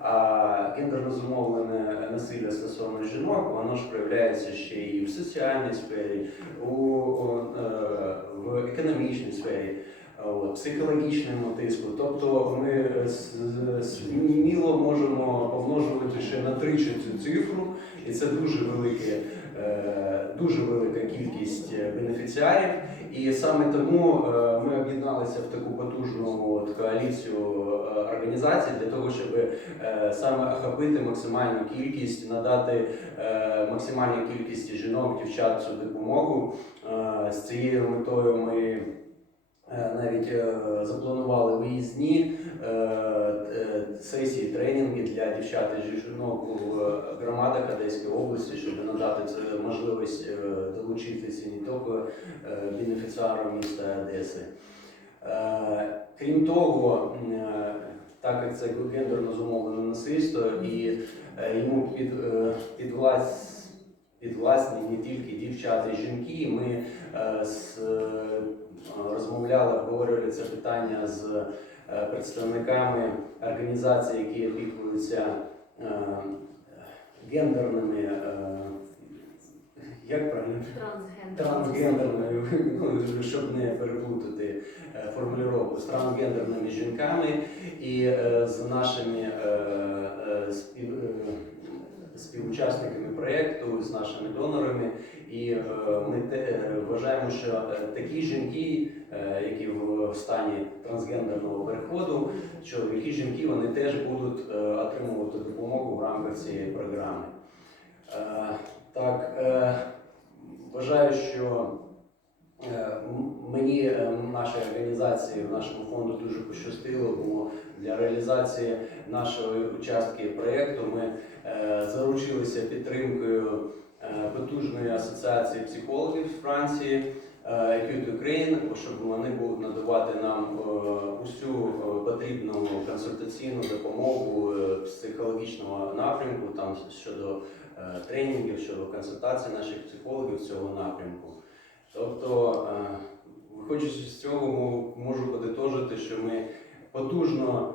А гендерно зумовлене насилля стосовно жінок, воно ж проявляється ще і в соціальній сфері, у, е, в економічній сфері. Психологічному тиску. Тобто ми сміло можемо помножувати ще на тричі цю цифру, і це дуже велике, е, дуже велика кількість бенефіціарів. І саме тому е, ми об'єдналися в таку потужну от, коаліцію е, організацій для того, щоб саме охопити максимальну кількість, надати максимальній кількості жінок, дівчат цю допомогу. З цією метою ми. Е, Навіть е, запланували виїзні е, сесії, тренінги для дівчат і жінок е, громадах Одеської області, щоб надати можливість долучитися не тільки бенефіціарам міста Одеси. Крім того, так як це гендерно зумовлене насильство, і йому під, підвлас- підвласні не тільки дівчата і жінки, ми з, розмовляли, обговорювали це питання з е, представниками організацій, які опікуються е, гендерними. е, Як правильно? трансгендерною, ну, щоб не переплутати формулювання, з трансгендерними жінками і з нашими спів, співучасниками проєкту, з нашими донорами. І ми вважаємо, що такі жінки, в стані трансгендерного переходу, чоловіки, жінки, вони теж будуть е, отримувати допомогу в рамках цієї програми. Е, Так, е, вважаю, що мені нашій організації, нашому фонду дуже пощастило, бо для реалізації нашої участки проєкту ми заручилися підтримкою потужної асоціації психологів з Франції. Ukraine, щоб вони надавати нам е, усю е, потрібну консультаційну допомогу е, психологічного напрямку, там щодо тренінгів, щодо консультацій наших психологів цього напрямку. Тобто, виходячи з цього, можу подитожити, що ми потужно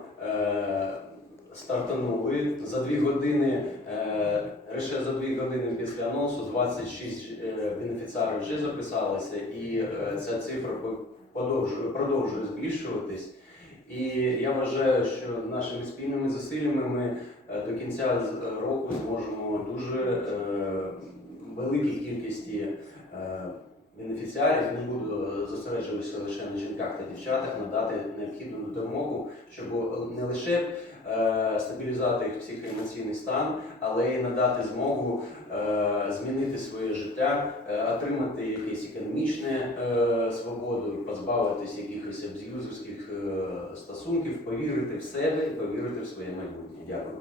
стартанули за дві години. Лише за дві години після анонсу 26 е, бенефіціарів вже записалися, і ця цифра продовжує, продовжує збільшуватись. І я вважаю, що нашими спільними зусиллями ми е, до кінця е, року зможемо дуже е, великій кількості е, бенефіціарів, не буду зосереджуватися лише на жінках та дівчатах, надати необхідну допомогу, щоб не лише е, стабілізувати їх психоемоційний стан, але й надати змогу е, змінити своє життя, е, отримати якусь економічну е, свободу, позбавитись якихось аб'юзерських е, стосунків, повірити в себе і повірити в своє майбутнє. Дякую.